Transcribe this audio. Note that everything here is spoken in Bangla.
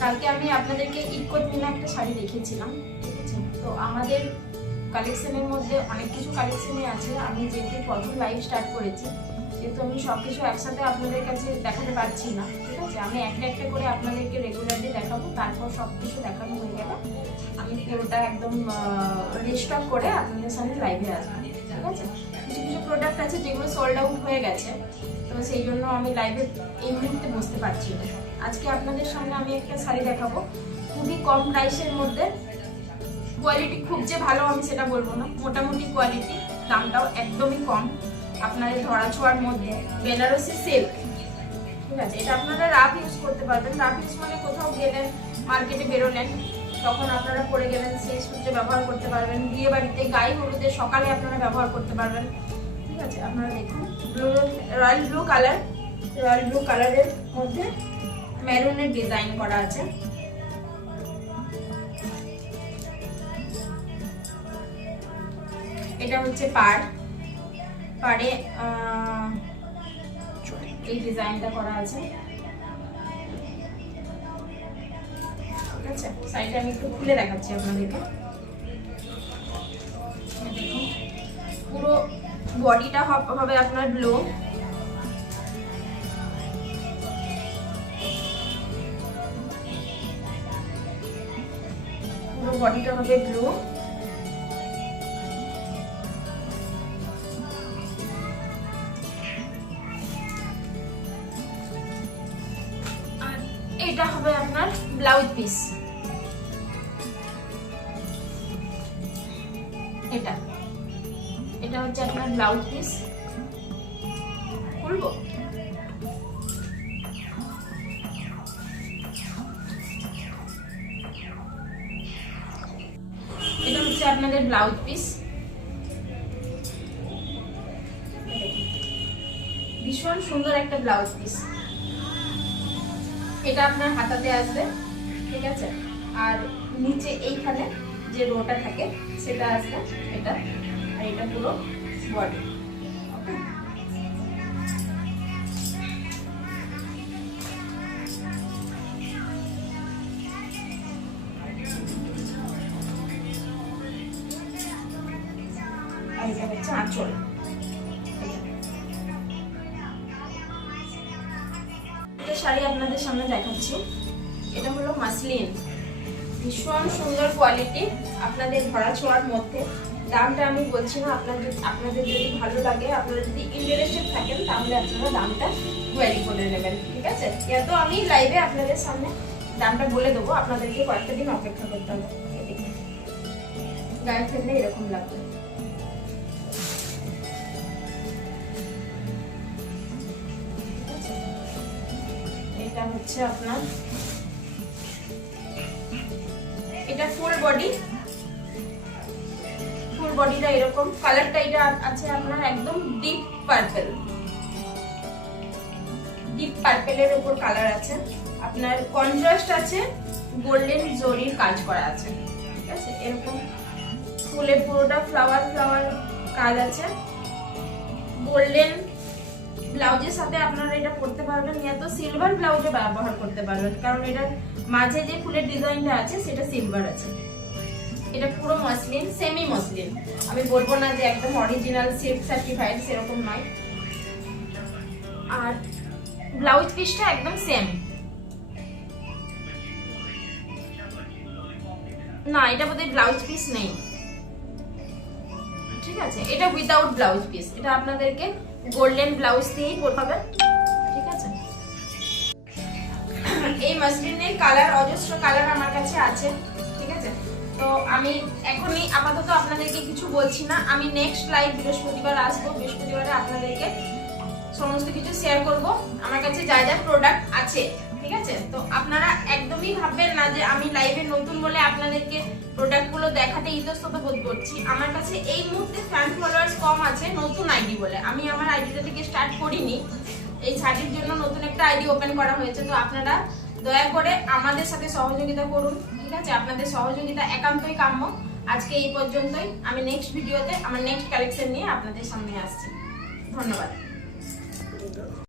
কালকে আমি আপনাদেরকে ইকোত মিনা একটা শাড়ি দেখিয়েছিলাম, ঠিক আছে? তো আমাদের কালেকশনের মধ্যে অনেক কিছু কালেকশনই আছে। আমি যেহেতু প্রথম লাইভ স্টার্ট করেছি, যেহেতু আমি সব কিছু একসাথে আপনাদের কাছে দেখাতে পারছি না, ঠিক আছে? আমি একটা একটা করে আপনাদেরকে রেগুলারলি দেখাবো, তারপর সব কিছু দেখানো হয়ে গেলে আমি পুরোটা একদম রিস্টক করে আপনাদের সামনে লাইভে আসবো, ঠিক আছে? কিছু কিছু প্রোডাক্ট আছে যেগুলো সোল্ড আউট হয়ে গেছে, তো সেই জন্য আমি লাইভে এই মুহূর্তে বসতে পারছি না। আজকে আপনাদের সামনে আমি একটা শাড়ি দেখাবো খুবই কম প্রাইসের মধ্যে। কোয়ালিটি খুব যে ভালো আমি সেটা বলবো না, মোটামুটি কোয়ালিটি, দামটাও একদমই কম, আপনাদের ধরা ছোঁয়ার মধ্যে। বেনারসি সিল্ক, ঠিক আছে? এটা আপনারা রাফ ইউজ করতে পারবেন। রাফ ইউজ মানে কোথাও গেলেন, মার্কেটে বেরোলেন, তখন আপনারা পরে গেলেন, সেই সূত্রে ব্যবহার করতে পারবেন। বিয়ে বাড়িতে, গায়ে হলুদে, সকালে আপনারা ব্যবহার করতে পারবেন, ঠিক আছে? আপনারা দেখুন, royal blue colour, royal blue কালারের মধ্যে মেরুনের ডিজাইন করা আছে। এটা হচ্ছে পাড়ে এই ডিজাইনটা করা আছে, ঠিক আছে? সাইডটা আমি একটু খুলে দেখাচ্ছি আপনাদেরকে। দেখুন, পুরো বডিটা হবে আপনার ব্লু, পুরো বডিটা হবে ব্লু। এটা হবে আপনার ব্লাউজ পিস। এটা হচ্ছে আপনার ব্লাউজ পিস। খুলবো, এটা হচ্ছে আপনাদের ব্লাউজ পিস। ভীষণ সুন্দর একটা ব্লাউজ পিস। এটা আপনার হাতাতে আসবে, ঠিক আছে? আর নিচে এইখানে যে রোটা থাকে সেটা আসবে, এটা। আর এটা পুরো বডি, ওকে? আর এটা হচ্ছে আঁচল। শাড়ি আপনাদের সামনে দেখাচ্ছি। এটা হলো মাসলিন, ভীষণ সুন্দর কোয়ালিটি, আপনাদের ধরা ছোঁয়ার মধ্যে। দামটা আমি বলছি না, আপনাদের যদি ভালো লাগে, আপনারা যদি ইন্টারেস্টেড থাকেন, তাহলে আপনারা দামটা কোয়ারি করে নেবেন, ঠিক আছে? তো আমি লাইভে আপনাদের সামনে দামটা বলে দেবো, আপনাদেরকে কয়েকটা দিন অপেক্ষা করতে হবে। গায়ে ফেললে এরকম লাগবে। এটা হচ্ছে আপনার, এটা ফুল বডিটা এরকম। কালারটা এটা আছে আপনার একদম ডিপ পার্পেলের উপর কালার আছে। আপনার কন্ট্রাস্ট আছে, গোল্ডেন জরির কাজ করা আছে, ঠিক আছে? এরকম ফুলে পুরোটা ফ্লাওয়ার কাজ আছে। গোল্ডেন ব্লাউজের সাথে আপনারা এটা পরতে পারবেন, তো সিলভার ব্লাউজে ব্যবহার করতে পারবেন, কারণ এটার মাঝে যে ফুলের ডিজাইনটা আছে সেটা সিলভার আছে। এটা পুরো মসলিন, সেমি মসলিন, আমি বলবো না যে একদম অরিজিনাল সিল্ক সার্টিফাইড, সেরকম নয়। আর ব্লাউজ পিসটা একদম সেম না, এটা বোধহয় ব্লাউজ পিস নেই, ঠিক আছে? এটা উইদাউট ব্লাউজ পিস। এটা আপনাদেরকে গোল্ডেন ব্লাউজ দিয়েই পরতে হবে, ঠিক আছে? এই মাসলিনের কালার, অজস্র কালার আমার কাছে আছে, ঠিক আছে? তো আমি এখনই আপাতত আপনাদেরকে কিছু বলছি না। আমি নেক্সট লাইভ বৃহস্পতিবার আসবো, বৃহস্পতিবারে আপনাদেরকে সমস্ত কিছু শেয়ার করব, আমার কাছে যা যা প্রোডাক্ট আছে, ঠিক আছে? তো আপনারা একদমই ভাববেন না যে আমি লাইভে নতুন বলে আপনাদেরকে প্রোডাক্টগুলো দেখাতে ইতস্তত বোধ করছি। আমার কাছে এই মুহূর্তে ফ্যান ফলোয়ার্স কম আছে, নতুন আইডি বলে। আমি আমার আইডিটা থেকে স্টার্ট করিনি, এই শাড়ির জন্য নতুন একটা আইডি ওপেন করা হয়েছে। তো আপনারা দয়া করে আমাদের সাথে সহযোগিতা করুন, ঠিক আছে? আপনাদের সহযোগিতা একান্তই কাম্য। আজকে এই পর্যন্তই। আমি নেক্সট ভিডিওতে আমার নেক্সট কালেকশন নিয়ে আপনাদের সামনে আসছি। ধন্যবাদ।